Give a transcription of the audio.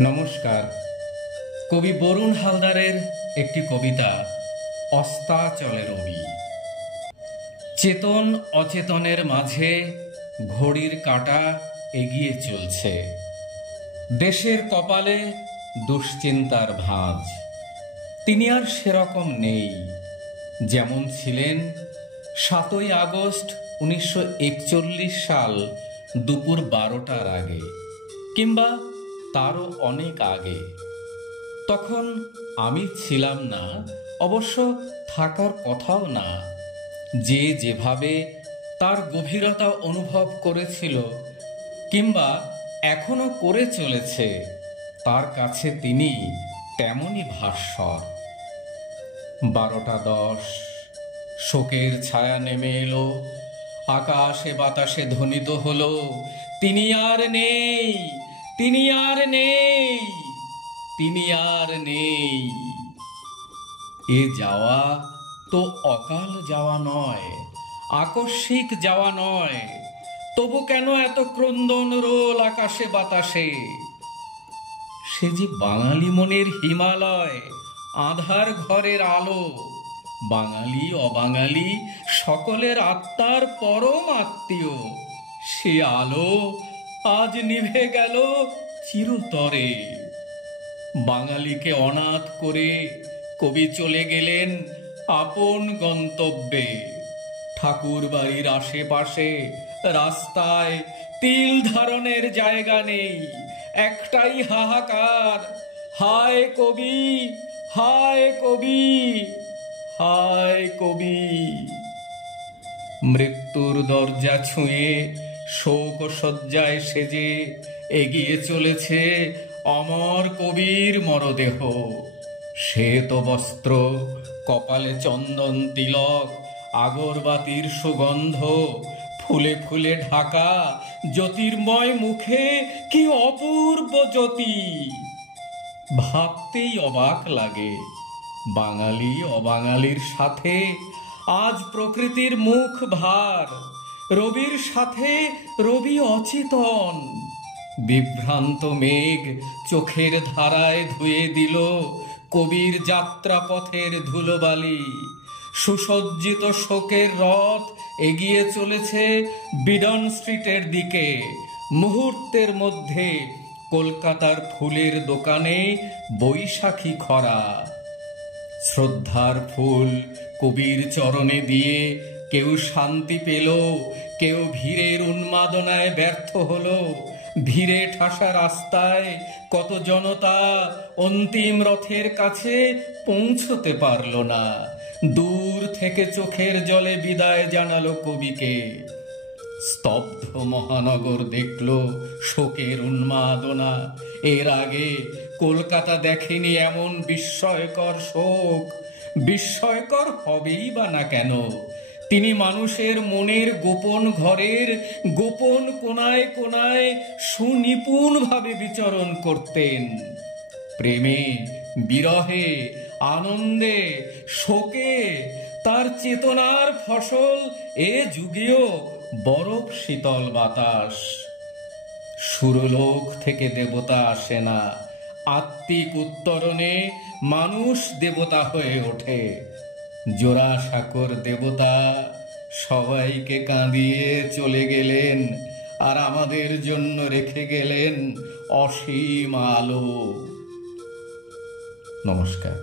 নমস্কার। কবি বরুণ হালদারের একটি কবিতা অস্তাচলে রবি। চেতন অচেতনের মাঝে ঘড়ির কাঁটা এগিয়ে চলছে, দেশের কপালে দুশ্চিন্তার ভাঁজ। তিনি আর সেরকম নেই যেমন ছিলেন ৭ই আগস্ট ১৯৪১ সাল দুপুর ১২টার আগে, কিংবা তারও অনেক আগে। তখন আমি ছিলাম না, অবশ্য থাকার কথাও না। যে যেভাবে তার গভীরতা অনুভব করেছিল কিংবা এখনো করে চলেছে, তার কাছে তিনি তেমনই ভাস্বর। ১২:১০ শোকের ছায়া নেমে এলো, আকাশে বাতাসে ধ্বনিত হলো, তিনি আর নেই, তিনি আর নেই, তিনি আর নেই। এ যাওয়া তো অকাল যাওয়া নয়, আকস্মিক যাওয়া নয়, তবু কেন এত ক্রন্দন রোল আকাশে বাতাসে? সে যে বাঙালি মনের হিমালয়, আঁধার ঘরের আলো, বাঙালি অবাঙালি সকলের আত্মার পরম আত্মীয়। সে আলো আজ নিভে গেল চিরতরে। বাঙালিকে অনাথ করে কবি চলে গেলেন আপন গন্তব্যে। ঠাকুর বাড়ির আশেপাশে রাস্তায় তিল ধারণের জায়গা নেই, একটাই হাহাকার, হায় কবি, হায় কবি, হায় কবি। মৃত্যুর দরজা ছুঁয়ে শোক শয্যায় সেজে এগিয়ে চলেছে অমর কবির মরদেহ। শ্বেত বস্ত্র, কপালে চন্দন তিলক, আগরবাতির সুগন্ধ, ফুলে ফুলে ঢাকা জ্যোতির্ময় মুখে কি অপূর্ব জ্যোতি! ভাবতেই অবাক লাগে, বাঙালি অবাঙালির সাথে আজ প্রকৃতির মুখ ভার। রবির সাথে রবি অচেতন। বিভ্রান্ত মেঘ চোখের ধারায় ধুয়ে দিল কবির যাত্রাপথের ধুলোবালি। সুসজ্জিত শোকের রথ এগিয়ে চলেছে বিডন স্ট্রিটের দিকে। মুহূর্তের মধ্যে কলকাতার ফুলের দোকানে বৈশাখী খরা। শ্রদ্ধার ফুল কবির চরণে দিয়ে কেউ শান্তি পেল, কেউ ভিড়ের উন্মাদনায় ব্যর্থ হলো। ভিড়ে ঠাসা রাস্তায় কত জনতা অন্তিম রথের কাছে পৌঁছতে পারল না। দূর থেকে চোখের জলে বিদায় জানালো কবিকে। স্তব্ধ মহানগর দেখল শোকের উন্মাদনা। এর আগে কলকাতা দেখেনি এমন বিস্ময়কর শোক। বিস্ময়কর হবেই বা না কেন? তিনি মানুষের মনের গোপন ঘরের গোপন কোনায় কোনায় সুনিপুণ ভাবে বিচরণ করতেন। প্রেমে, বিরহে, আনন্দে, শোকে তার চেতনার ফসল এ যুগেও বরফ শীতল বাতাস। সুরলোক থেকে দেবতা আসে না, আত্মিক উত্তরণে মানুষ দেবতা হয়ে ওঠে। জোড়াসাঁকোর দেবতা সবাইকে কাঁদিয়ে চলে গেলেন, আর আমাদের জন্য রেখে গেলেন অসীম আলো। নমস্কার।